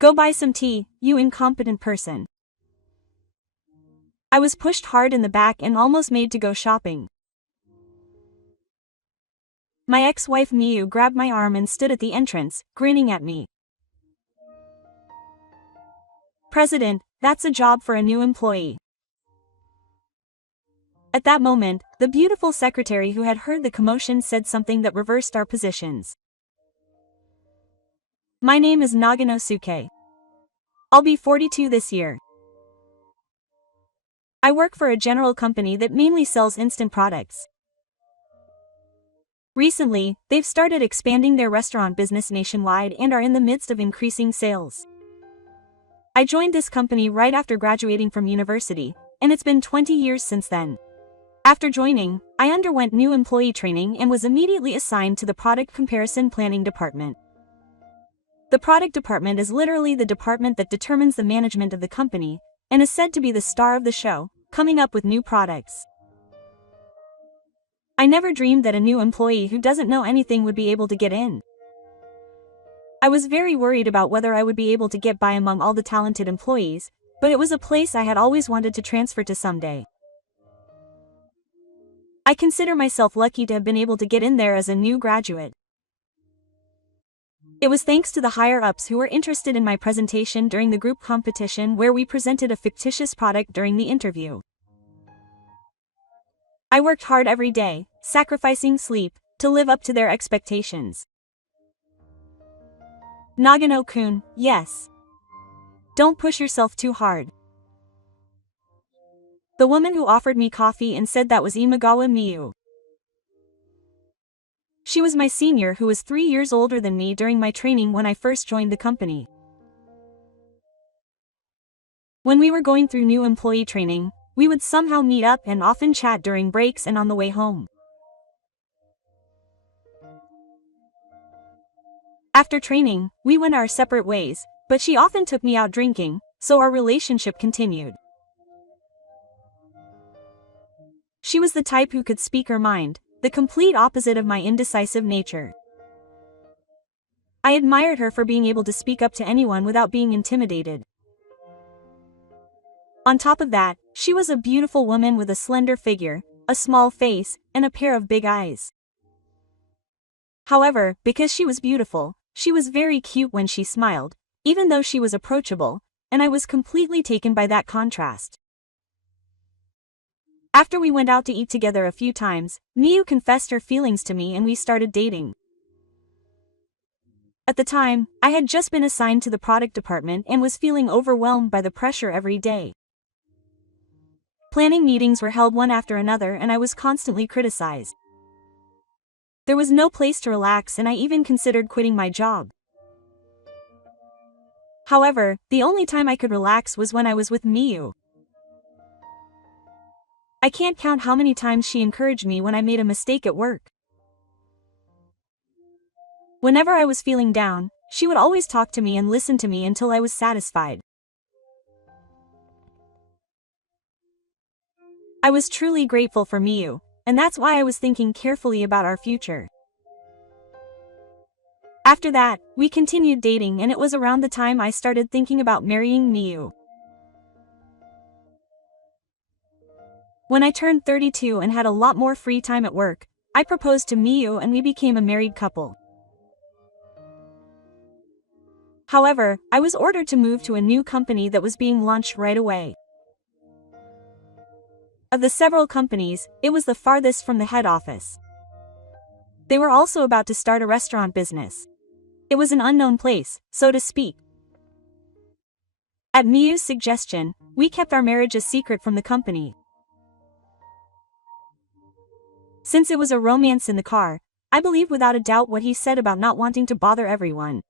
Go buy some tea, you incompetent person. I was pushed hard in the back and almost made to go shopping. My ex-wife Miu grabbed my arm and stood at the entrance, grinning at me. President, that's a job for a new employee. At that moment, the beautiful secretary who had heard the commotion said something that reversed our positions. My name is Naganosuke. I'll be 42 this year. I work for a general company that mainly sells instant products. Recently, they've started expanding their restaurant business nationwide and are in the midst of increasing sales. I joined this company right after graduating from university, and it's been 20 years since then. After joining, I underwent new employee training and was immediately assigned to the product comparison planning department. The product department is literally the department that determines the management of the company, and is said to be the star of the show, coming up with new products. I never dreamed that a new employee who doesn't know anything would be able to get in. I was very worried about whether I would be able to get by among all the talented employees, but it was a place I had always wanted to transfer to someday. I consider myself lucky to have been able to get in there as a new graduate. It was thanks to the higher-ups who were interested in my presentation during the group competition where we presented a fictitious product during the interview. I worked hard every day, sacrificing sleep, to live up to their expectations. Nagano-kun, yes. Don't push yourself too hard. The woman who offered me coffee and said that was Imagawa Miu. She was my senior who was 3 years older than me during my training when I first joined the company. When we were going through new employee training, we would somehow meet up and often chat during breaks and on the way home. After training, we went our separate ways, but she often took me out drinking, so our relationship continued. She was the type who could speak her mind, the complete opposite of my indecisive nature. I admired her for being able to speak up to anyone without being intimidated. On top of that, she was a beautiful woman with a slender figure, a small face, and a pair of big eyes. However, because she was beautiful, she was very cute when she smiled, even though she was approachable, and I was completely taken by that contrast. After we went out to eat together a few times, Miu confessed her feelings to me and we started dating. At the time, I had just been assigned to the product department and was feeling overwhelmed by the pressure every day. Planning meetings were held one after another and I was constantly criticized. There was no place to relax and I even considered quitting my job. However, the only time I could relax was when I was with Miu. I can't count how many times she encouraged me when I made a mistake at work. Whenever I was feeling down, she would always talk to me and listen to me until I was satisfied. I was truly grateful for Miu, and that's why I was thinking carefully about our future. After that, we continued dating and it was around the time I started thinking about marrying Miu. When I turned 32 and had a lot more free time at work, I proposed to Miu and we became a married couple. However, I was ordered to move to a new company that was being launched right away. Of the several companies, it was the farthest from the head office. They were also about to start a restaurant business. It was an unknown place, so to speak. At Miu's suggestion, we kept our marriage a secret from the company. Since it was a romance in the car, I believe without a doubt what he said about not wanting to bother everyone.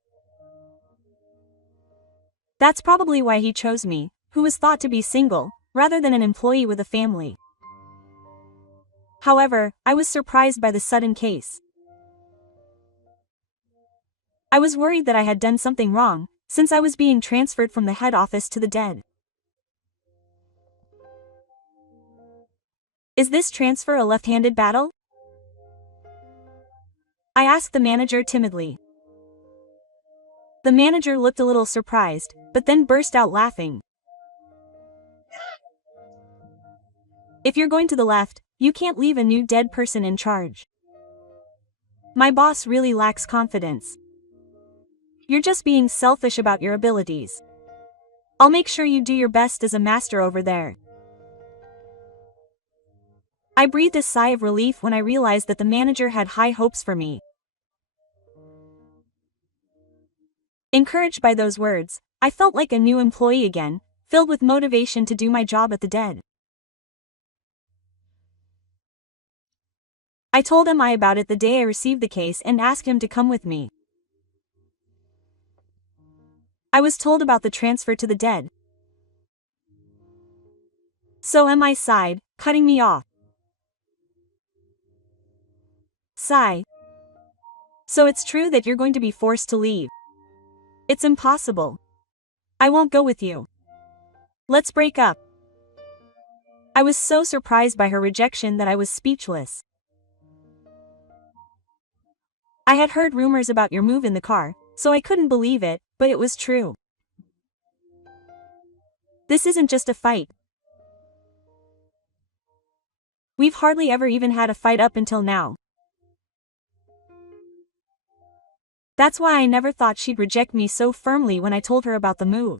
That's probably why he chose me, who was thought to be single, rather than an employee with a family. However, I was surprised by the sudden case. I was worried that I had done something wrong, since I was being transferred from the head office to the dead. Is this transfer a left-handed battle? I asked the manager timidly. The manager looked a little surprised, but then burst out laughing. If you're going to the left, you can't leave a new dead person in charge. My boss really lacks confidence. You're just being selfish about your abilities. I'll make sure you do your best as a master over there. I breathed a sigh of relief when I realized that the manager had high hopes for me. Encouraged by those words, I felt like a new employee again, filled with motivation to do my job at the dead. I told MI about it the day I received the case and asked him to come with me. I was told about the transfer to the dead. So MI sighed, cutting me off. Sigh. So it's true that you're going to be forced to leave. It's impossible. I won't go with you. Let's break up. I was so surprised by her rejection that I was speechless. I had heard rumors about your move in the car, so I couldn't believe it, but it was true. This isn't just a fight. We've hardly ever even had a fight up until now. That's why I never thought she'd reject me so firmly when I told her about the move.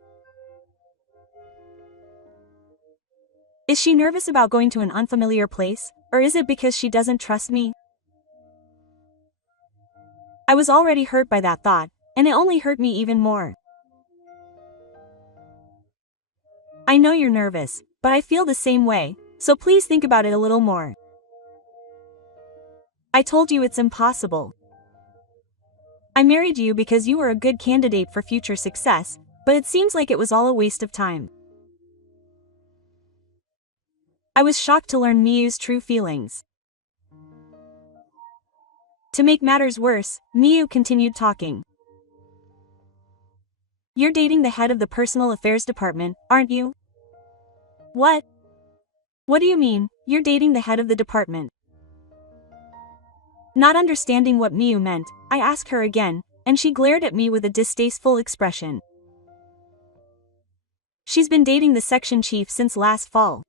Is she nervous about going to an unfamiliar place, or is it because she doesn't trust me? I was already hurt by that thought, and it only hurt me even more. I know you're nervous, but I feel the same way, so please think about it a little more. I told you it's impossible. I married you because you were a good candidate for future success, but it seems like it was all a waste of time. I was shocked to learn Miyu's true feelings. To make matters worse, Miyu continued talking. You're dating the head of the personal affairs department, aren't you? What? What do you mean, you're dating the head of the department? Not understanding what Miyu meant, I asked her again, and she glared at me with a distasteful expression. She's been dating the section chief since last fall.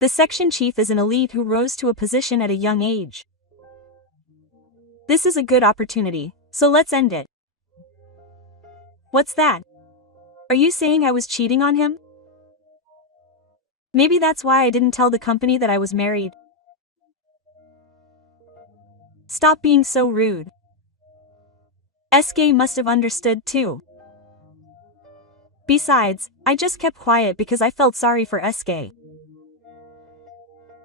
The section chief is an elite who rose to a position at a young age. This is a good opportunity, so let's end it. What's that? Are you saying I was cheating on him? Maybe that's why I didn't tell the company that I was married. Stop being so rude. SK must have understood too. Besides, I just kept quiet because I felt sorry for SK.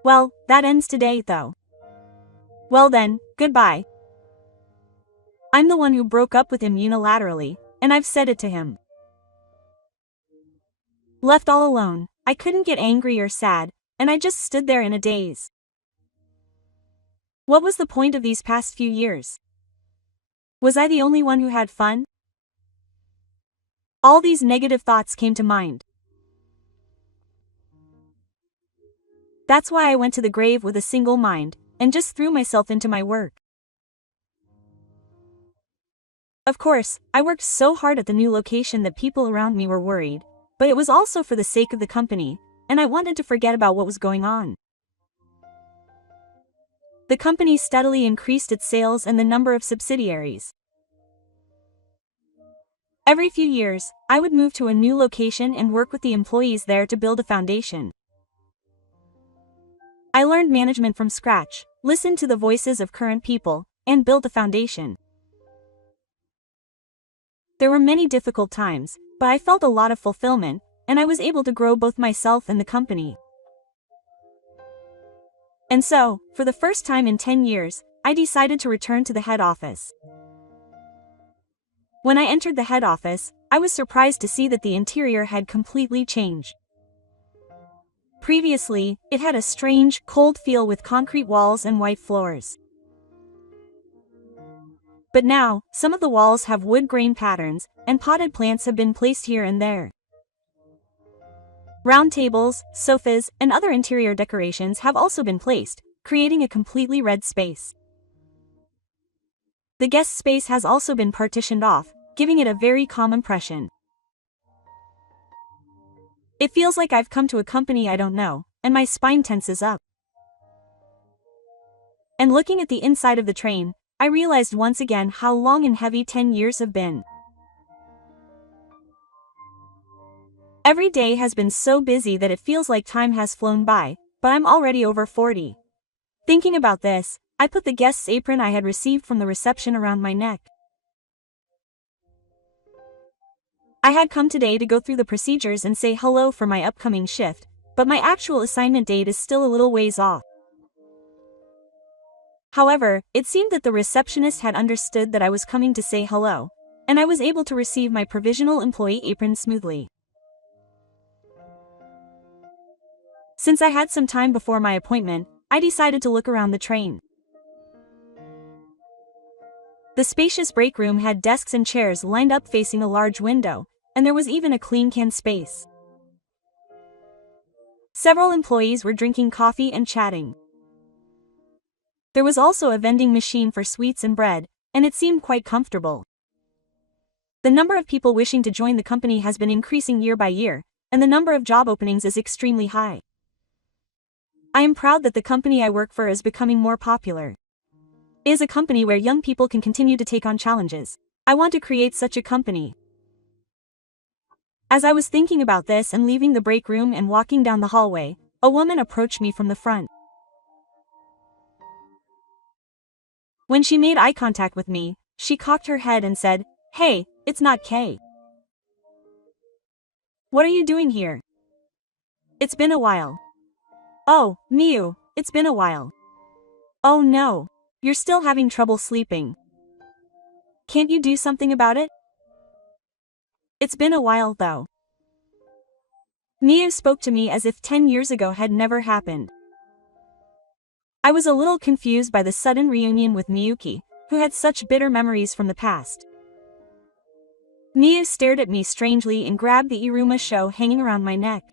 Well, that ends today though. Well then, goodbye. I'm the one who broke up with him unilaterally, and I've said it to him. Left all alone, I couldn't get angry or sad, and I just stood there in a daze. What was the point of these past few years? Was I the only one who had fun? All these negative thoughts came to mind. That's why I went to the grave with a single mind, and just threw myself into my work. Of course, I worked so hard at the new location that people around me were worried, but it was also for the sake of the company, and I wanted to forget about what was going on. The company steadily increased its sales and the number of subsidiaries. Every few years, I would move to a new location and work with the employees there to build a foundation. I learned management from scratch, listened to the voices of current people, and built a foundation. There were many difficult times, but I felt a lot of fulfillment, and I was able to grow both myself and the company. And so, for the first time in 10 years, I decided to return to the head office. When I entered the head office, I was surprised to see that the interior had completely changed. Previously, it had a strange, cold feel with concrete walls and white floors. But now, some of the walls have wood grain patterns, and potted plants have been placed here and there. Round tables, sofas, and other interior decorations have also been placed, creating a completely red space. The guest space has also been partitioned off, giving it a very calm impression. It feels like I've come to a company I don't know, and my spine tenses up. And looking at the inside of the train, I realized once again how long and heavy 10 years have been. Every day has been so busy that it feels like time has flown by, but I'm already over 40. Thinking about this, I put the guest's apron I had received from the reception around my neck. I had come today to go through the procedures and say hello for my upcoming shift, but my actual assignment date is still a little ways off. However, it seemed that the receptionist had understood that I was coming to say hello, and I was able to receive my provisional employee apron smoothly. Since I had some time before my appointment, I decided to look around the train. The spacious break room had desks and chairs lined up facing a large window, and there was even a clean can space. Several employees were drinking coffee and chatting. There was also a vending machine for sweets and bread, and it seemed quite comfortable. The number of people wishing to join the company has been increasing year by year, and the number of job openings is extremely high. I am proud that the company I work for is becoming more popular. It is a company where young people can continue to take on challenges. I want to create such a company. As I was thinking about this and leaving the break room and walking down the hallway, a woman approached me from the front. When she made eye contact with me, she cocked her head and said, "Hey, it's not Kay. What are you doing here? It's been a while." "Oh, Miu, it's been a while." "Oh no, you're still having trouble sleeping. Can't you do something about it?" "It's been a while though." Miu spoke to me as if 10 years ago had never happened. I was a little confused by the sudden reunion with Miyuki, who had such bitter memories from the past. Miu stared at me strangely and grabbed the Iruma show hanging around my neck.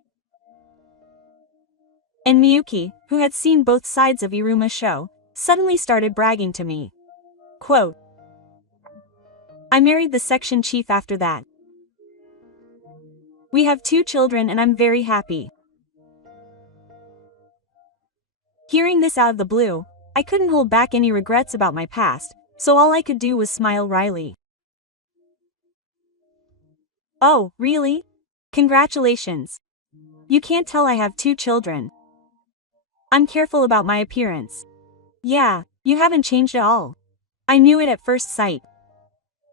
And Miyuki, who had seen both sides of Iruma show, suddenly started bragging to me. Quote, "I married the section chief after that. We have 2 children and I'm very happy." Hearing this out of the blue, I couldn't hold back any regrets about my past, so all I could do was smile wryly. "Oh, really? Congratulations. You can't tell I have 2 children. I'm careful about my appearance." "Yeah, you haven't changed at all. I knew it at first sight."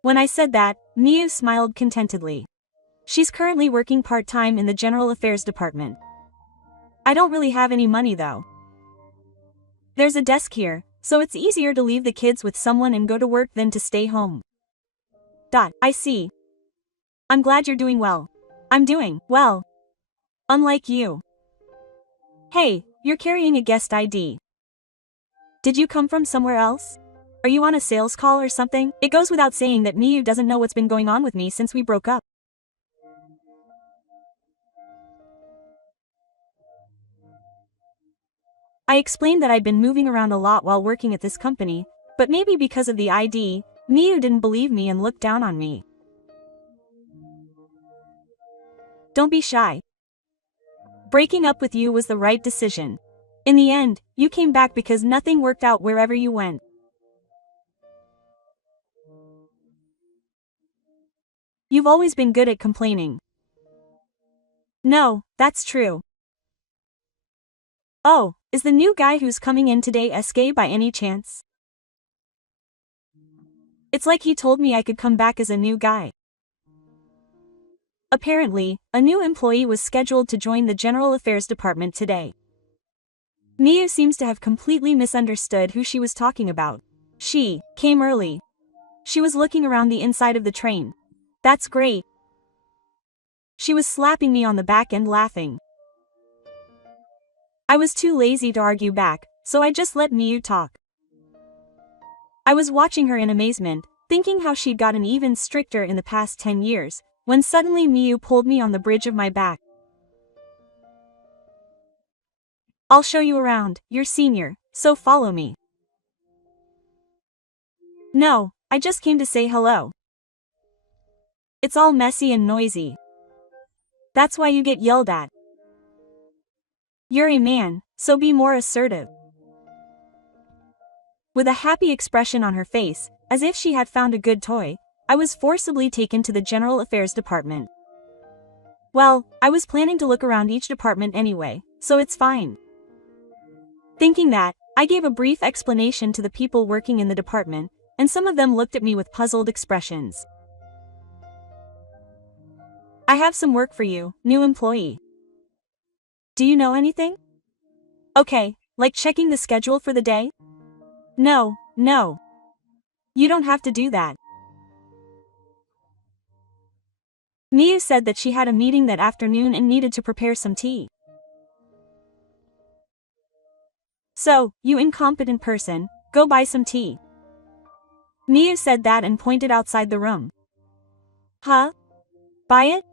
When I said that, Miu smiled contentedly. She's currently working part-time in the General Affairs Department. "I don't really have any money though. There's a desk here, so it's easier to leave the kids with someone and go to work than to stay home." I see. I'm glad you're doing well. I'm doing well. Unlike you. Hey, you're carrying a guest ID. Did you come from somewhere else? Are you on a sales call or something? It goes without saying that Miu doesn't know what's been going on with me since we broke up. I explained that I'd been moving around a lot while working at this company, but maybe because of the ID, Miu didn't believe me and looked down on me. "Don't be shy. Breaking up with you was the right decision. In the end, you came back because nothing worked out wherever you went. You've always been good at complaining." "No, that's true." "Oh, is the new guy who's coming in today SK by any chance? It's like he told me I could come back as a new guy." Apparently, a new employee was scheduled to join the General Affairs Department today. Miu seems to have completely misunderstood who she was talking about. She came early. She was looking around the inside of the train. "That's great." She was slapping me on the back and laughing. I was too lazy to argue back, so I just let Miu talk. I was watching her in amazement, thinking how she'd gotten even stricter in the past 10 years, when suddenly Miu pulled me on the bridge of my back. "I'll show you around, you're senior, so follow me." "No, I just came to say hello." It's all messy and noisy. That's why you get yelled at. You're a man, so be more assertive. With a happy expression on her face, as if she had found a good toy, I was forcibly taken to the General Affairs Department. Well, I was planning to look around each department anyway, so it's fine. Thinking that, I gave a brief explanation to the people working in the department, and some of them looked at me with puzzled expressions. I have some work for you, new employee. Do you know anything? Okay, like checking the schedule for the day? No. You don't have to do that. Miyu said that she had a meeting that afternoon and needed to prepare some tea. So, you incompetent person, go buy some tea. Miyu said that and pointed outside the room. Huh? Buy it?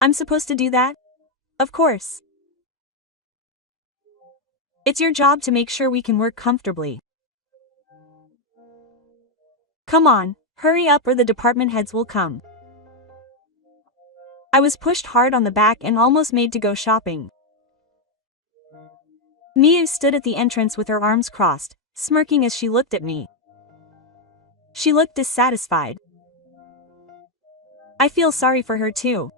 I'm supposed to do that? Of course. It's your job to make sure we can work comfortably. Come on, hurry up or the department heads will come. I was pushed hard on the back and almost made to go shopping. Miyu stood at the entrance with her arms crossed, smirking as she looked at me. She looked dissatisfied. I feel sorry for her too.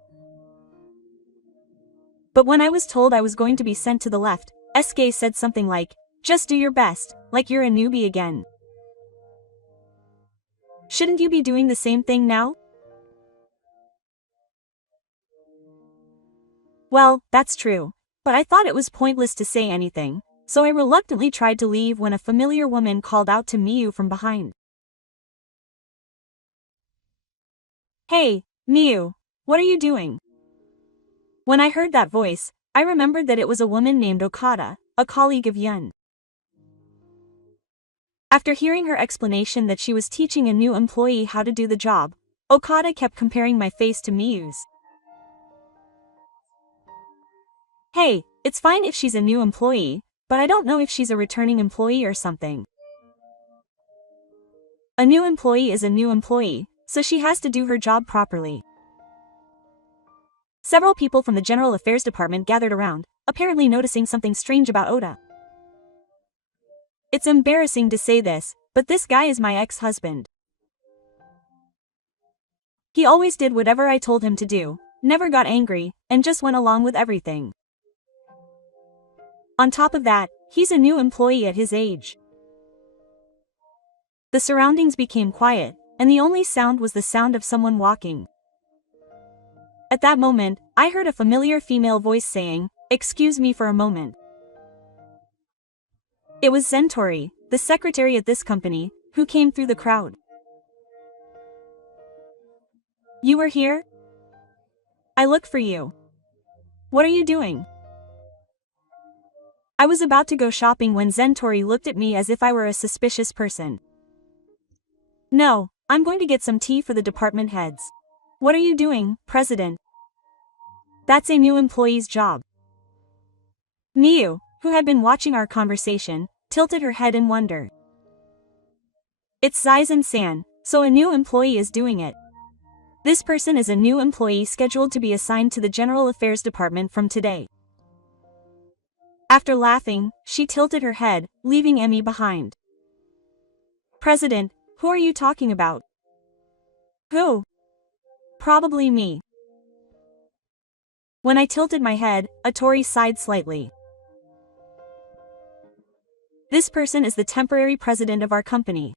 But when I was told I was going to be sent to the left, SK said something like, just do your best, like you're a newbie again. Shouldn't you be doing the same thing now? Well, that's true, but I thought it was pointless to say anything, so I reluctantly tried to leave when a familiar woman called out to Miyu from behind. Hey, Miyu, what are you doing? When I heard that voice, I remembered that it was a woman named Okada, a colleague of Yun. After hearing her explanation that she was teaching a new employee how to do the job, Okada kept comparing my face to Miyu's. Hey, it's fine if she's a new employee, but I don't know if she's a returning employee or something. A new employee is a new employee, so she has to do her job properly. Several people from the General Affairs Department gathered around, apparently noticing something strange about Oda. It's embarrassing to say this, but this guy is my ex-husband. He always did whatever I told him to do, never got angry, and just went along with everything. On top of that, he's a new employee at his age. The surroundings became quiet, and the only sound was the sound of someone walking. At that moment, I heard a familiar female voice saying, "Excuse me for a moment." It was Zentori, the secretary at this company, who came through the crowd. You were here? I looked for you. What are you doing? I was about to go shopping when Zentori looked at me as if I were a suspicious person. No, I'm going to get some tea for the department heads. What are you doing, President? That's a new employee's job. Miyu, who had been watching our conversation, tilted her head in wonder. It's Zaizan-san, so a new employee is doing it. This person is a new employee scheduled to be assigned to the General Affairs Department from today. After laughing, she tilted her head, leaving Emmy behind. President, who are you talking about? Who? Probably me. When I tilted my head, Atori sighed slightly. This person is the temporary president of our company.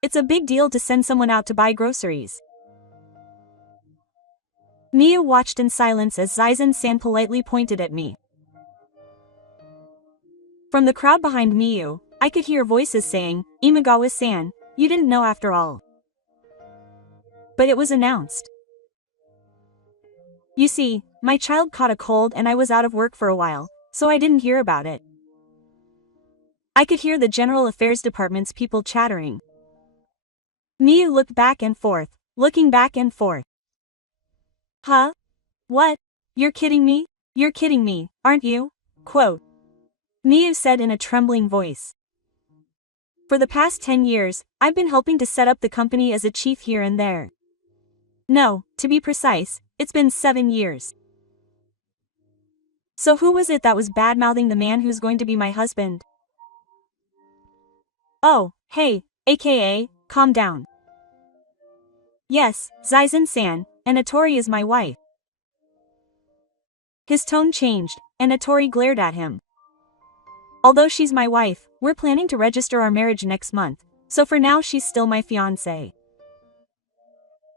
It's a big deal to send someone out to buy groceries. Miyu watched in silence as Zaizan-san politely pointed at me. From the crowd behind Miyu, I could hear voices saying, "Imagawa-san, you didn't know after all." But it was announced. You see, my child caught a cold and I was out of work for a while, so I didn't hear about it. I could hear the General Affairs Department's people chattering. Miyu looked back and forth, looking back and forth. Huh? What? You're kidding me? You're kidding me, aren't you? Quote. Miyu said in a trembling voice. For the past 10 years, I've been helping to set up the company as a chief here and there. No, to be precise, it's been 7 years. So who was it that was bad-mouthing the man who's going to be my husband? Oh, hey, aka, calm down. Yes, Zaizan-san, and Atori is my wife. His tone changed, and Atori glared at him. Although she's my wife, we're planning to register our marriage next month, so for now she's still my fiancé.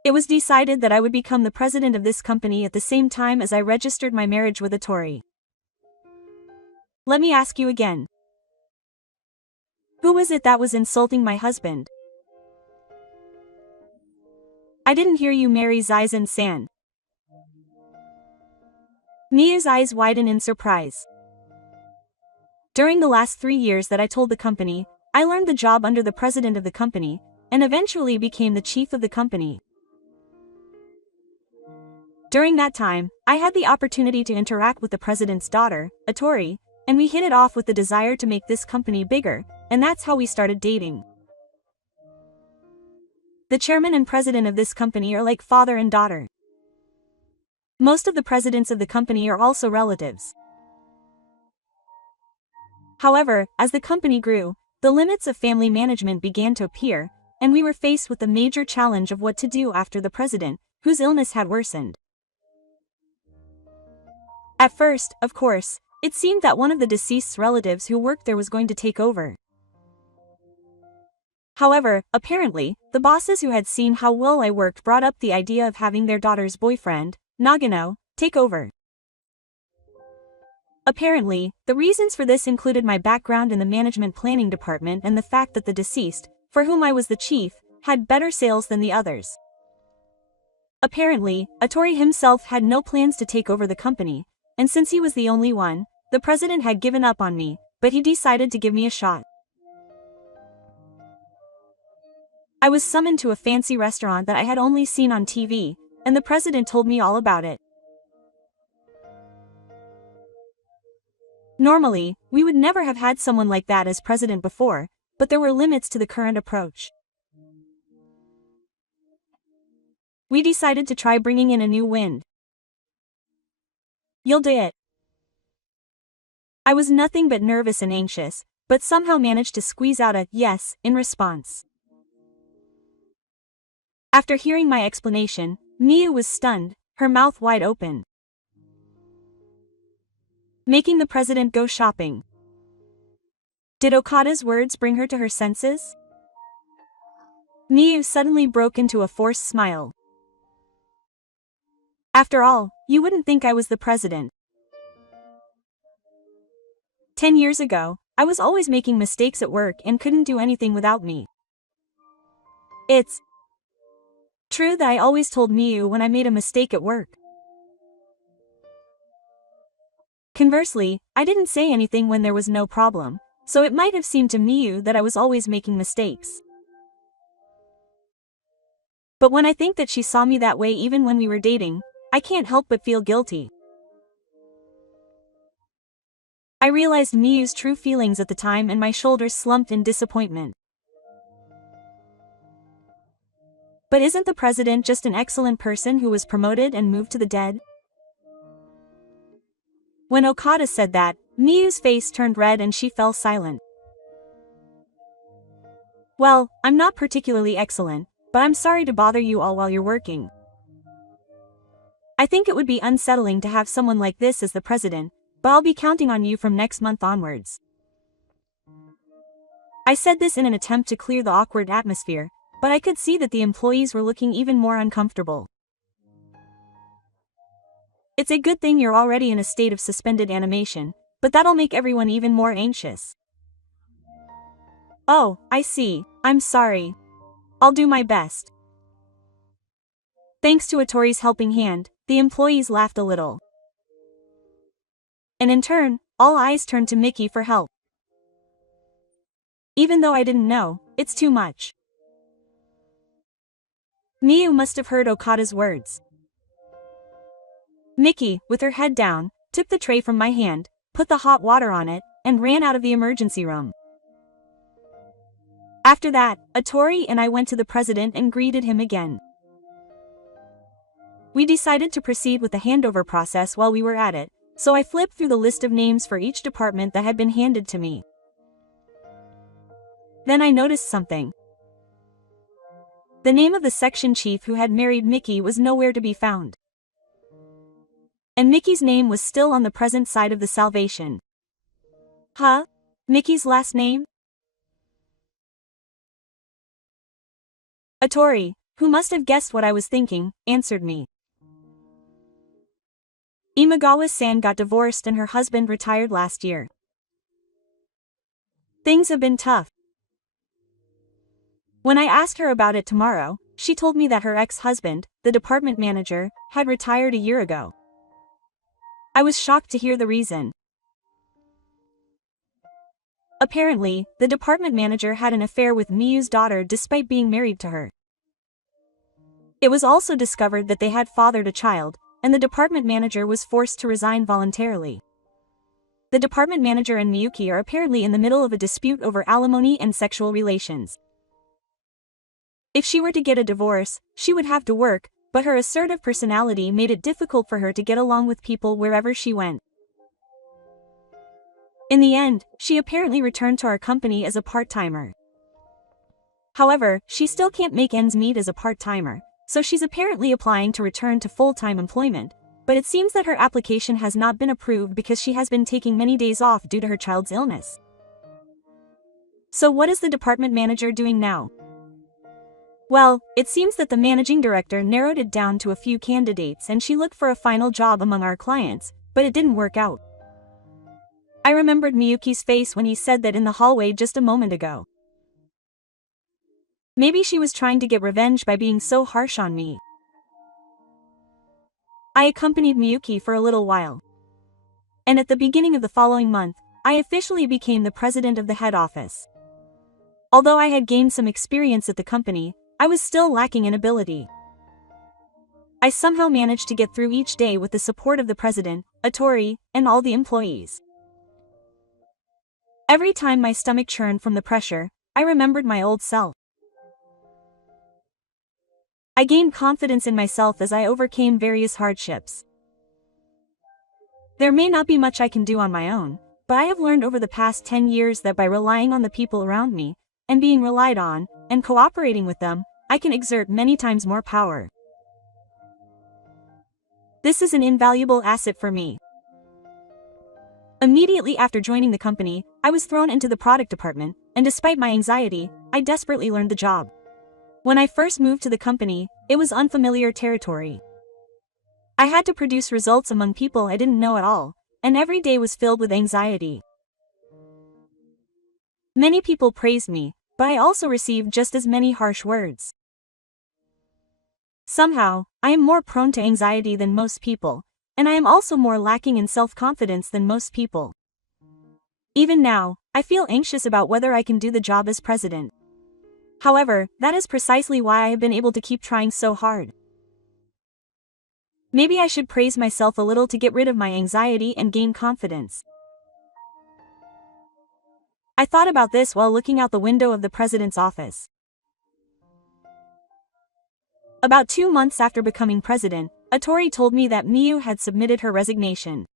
It was decided that I would become the president of this company at the same time as I registered my marriage with Atori. Let me ask you again. Who was it that was insulting my husband? I didn't hear you marry Zaizan-san. Miyu's eyes widen in surprise. During the last 3 years that I told the company, I learned the job under the president of the company, and eventually became the chief of the company. During that time, I had the opportunity to interact with the president's daughter, Atori, and we hit it off with the desire to make this company bigger, and that's how we started dating. The chairman and president of this company are like father and daughter. Most of the presidents of the company are also relatives. However, as the company grew, the limits of family management began to appear, and we were faced with the major challenge of what to do after the president, whose illness had worsened. At first, of course, it seemed that one of the deceased's relatives who worked there was going to take over. However, apparently, the bosses who had seen how well I worked brought up the idea of having their daughter's boyfriend, Nagano, take over. Apparently, the reasons for this included my background in the management planning department and the fact that the deceased, for whom I was the chief, had better sales than the others. Apparently, Atori himself had no plans to take over the company, and since he was the only one, the president had given up on me, but he decided to give me a shot. I was summoned to a fancy restaurant that I had only seen on TV, and the president told me all about it. Normally, we would never have had someone like that as president before, but there were limits to the current approach. We decided to try bringing in a new wind. You'll do it. I was nothing but nervous and anxious, but somehow managed to squeeze out a yes in response. After hearing my explanation, Miyu was stunned, her mouth wide open. Making the president go shopping. Did Okada's words bring her to her senses? Miyu suddenly broke into a forced smile. After all, you wouldn't think I was the president. 10 years ago, I was always making mistakes at work and couldn't do anything without me. It's true that I always told Miyu when I made a mistake at work. Conversely, I didn't say anything when there was no problem, so it might have seemed to Miyu that I was always making mistakes. But when I think that she saw me that way even when we were dating, I can't help but feel guilty. I realized Miyu's true feelings at the time and my shoulders slumped in disappointment. But isn't the president just an excellent person who was promoted and moved to the dead? When Okada said that, Miyu's face turned red and she fell silent. Well, I'm not particularly excellent, but I'm sorry to bother you all while you're working. I think it would be unsettling to have someone like this as the president, but I'll be counting on you from next month onwards. I said this in an attempt to clear the awkward atmosphere, but I could see that the employees were looking even more uncomfortable. It's a good thing you're already in a state of suspended animation, but that'll make everyone even more anxious. Oh, I see. I'm sorry. I'll do my best. Thanks to Atori's helping hand, the employees laughed a little. And in turn, all eyes turned to Mickey for help. Even though I didn't know, it's too much. Miyu must have heard Okada's words. Mickey, with her head down, took the tray from my hand, put the hot water on it, and ran out of the emergency room. After that, Atori and I went to the president and greeted him again. We decided to proceed with the handover process while we were at it, so I flipped through the list of names for each department that had been handed to me. Then I noticed something. The name of the section chief who had married Mickey was nowhere to be found. And Mickey's name was still on the present side of the salvation. Huh? Mickey's last name? Atori, who must have guessed what I was thinking, answered me. Imagawa-san got divorced and her husband retired last year. Things have been tough. When I asked her about it tomorrow, she told me that her ex-husband, the department manager, had retired a year ago. I was shocked to hear the reason. Apparently, the department manager had an affair with Miyu's daughter despite being married to her. It was also discovered that they had fathered a child, and the department manager was forced to resign voluntarily. The department manager and Miyuki are apparently in the middle of a dispute over alimony and sexual relations. If she were to get a divorce, she would have to work, but her assertive personality made it difficult for her to get along with people wherever she went. In the end, she apparently returned to our company as a part-timer. However, she still can't make ends meet as a part-timer, so she's apparently applying to return to full-time employment, but it seems that her application has not been approved because she has been taking many days off due to her child's illness. So what is the department manager doing now? Well, it seems that the managing director narrowed it down to a few candidates and she looked for a final job among our clients, but it didn't work out. I remembered Miyuki's face when he said that in the hallway just a moment ago. Maybe she was trying to get revenge by being so harsh on me. I accompanied Miyuki for a little while. And at the beginning of the following month, I officially became the president of the head office. Although I had gained some experience at the company, I was still lacking in ability. I somehow managed to get through each day with the support of the president, Atori, and all the employees. Every time my stomach churned from the pressure, I remembered my old self. I gained confidence in myself as I overcame various hardships. There may not be much I can do on my own, but I have learned over the past 10 years that by relying on the people around me, and being relied on, and cooperating with them, I can exert many times more power. This is an invaluable asset for me. Immediately after joining the company, I was thrown into the product department, and despite my anxiety, I desperately learned the job. When I first moved to the company, it was unfamiliar territory. I had to produce results among people I didn't know at all, and every day was filled with anxiety. Many people praised me, but I also received just as many harsh words. Somehow, I am more prone to anxiety than most people, and I am also more lacking in self-confidence than most people. Even now, I feel anxious about whether I can do the job as president. However, that is precisely why I have been able to keep trying so hard. Maybe I should praise myself a little to get rid of my anxiety and gain confidence. I thought about this while looking out the window of the president's office. About 2 months after becoming president, Atori told me that Miyu had submitted her resignation.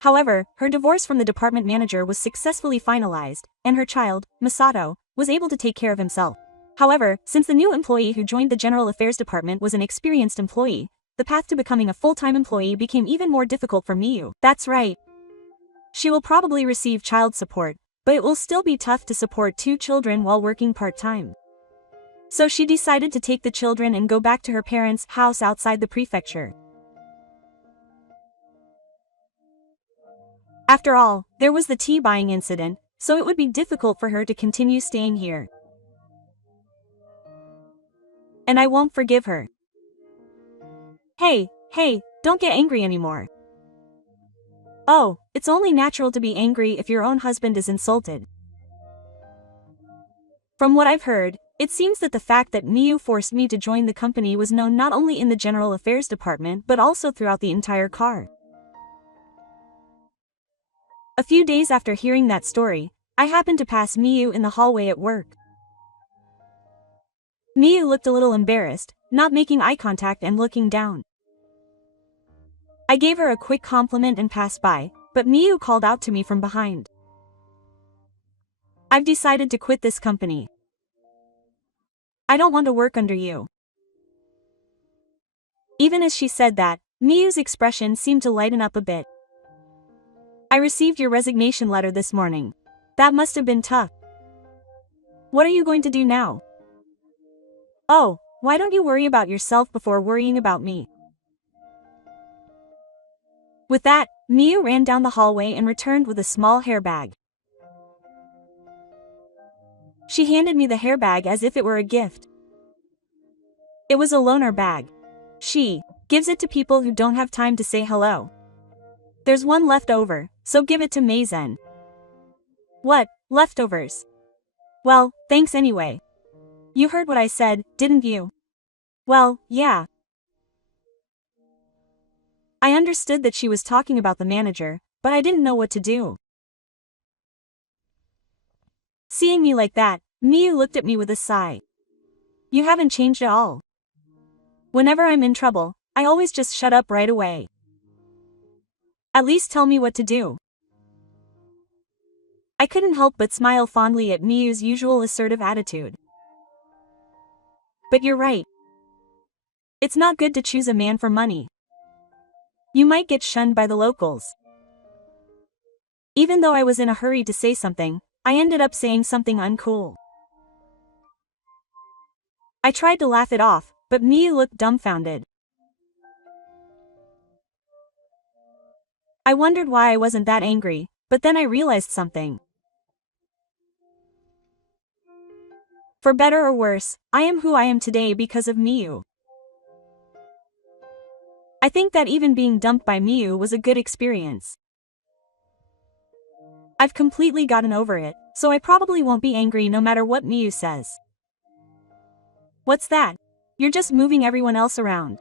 However, her divorce from the department manager was successfully finalized, and her child, Masato, was able to take care of himself. However, since the new employee who joined the General Affairs Department was an experienced employee, the path to becoming a full-time employee became even more difficult for Miyu. That's right. She will probably receive child support, but it will still be tough to support 2 children while working part-time. So she decided to take the children and go back to her parents' house outside the prefecture. After all, there was the tea buying incident, so it would be difficult for her to continue staying here. And I won't forgive her. Hey, don't get angry anymore. Oh, it's only natural to be angry if your own husband is insulted. From what I've heard, it seems that the fact that Miyu forced me to join the company was known not only in the General Affairs Department but also throughout the entire car. A few days after hearing that story, I happened to pass Miyu in the hallway at work. Miyu looked a little embarrassed, not making eye contact and looking down. I gave her a quick compliment and passed by, but Miyu called out to me from behind. I've decided to quit this company. I don't want to work under you. Even as she said that, Miyu's expression seemed to lighten up a bit. I received your resignation letter this morning. That must have been tough. What are you going to do now? Oh, why don't you worry about yourself before worrying about me? With that, Miyu ran down the hallway and returned with a small hairbag. She handed me the hairbag as if it were a gift. It was a loaner bag. She gives it to people who don't have time to say hello. There's one left over, so give it to Meizen. What, leftovers? Well, thanks anyway. You heard what I said, didn't you? Well, yeah. I understood that she was talking about the manager, but I didn't know what to do. Seeing me like that, Miyu looked at me with a sigh. You haven't changed at all. Whenever I'm in trouble, I always just shut up right away. At least tell me what to do. I couldn't help but smile fondly at Miyu's usual assertive attitude. But you're right. It's not good to choose a man for money. You might get shunned by the locals. Even though I was in a hurry to say something, I ended up saying something uncool. I tried to laugh it off, but Miyu looked dumbfounded. I wondered why I wasn't that angry, but then I realized something. For better or worse, I am who I am today because of Miyu. I think that even being dumped by Miyu was a good experience. I've completely gotten over it, so I probably won't be angry no matter what Miyu says. What's that? You're just moving everyone else around.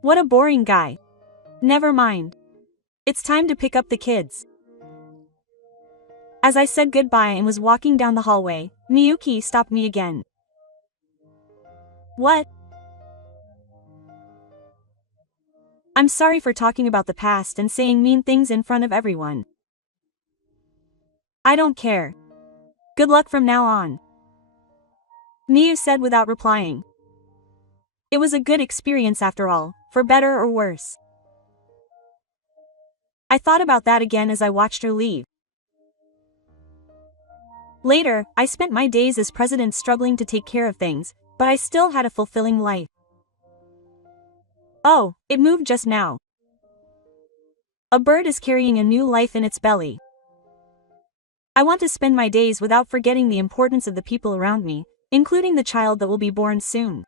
What a boring guy. Never mind. It's time to pick up the kids. As I said goodbye and was walking down the hallway, Miyuki stopped me again. What? I'm sorry for talking about the past and saying mean things in front of everyone. I don't care. Good luck from now on. Miyu said without replying. It was a good experience after all, for better or worse. I thought about that again as I watched her leave. Later, I spent my days as president struggling to take care of things, but I still had a fulfilling life. Oh, it moved just now. A bird is carrying a new life in its belly. I want to spend my days without forgetting the importance of the people around me, including the child that will be born soon.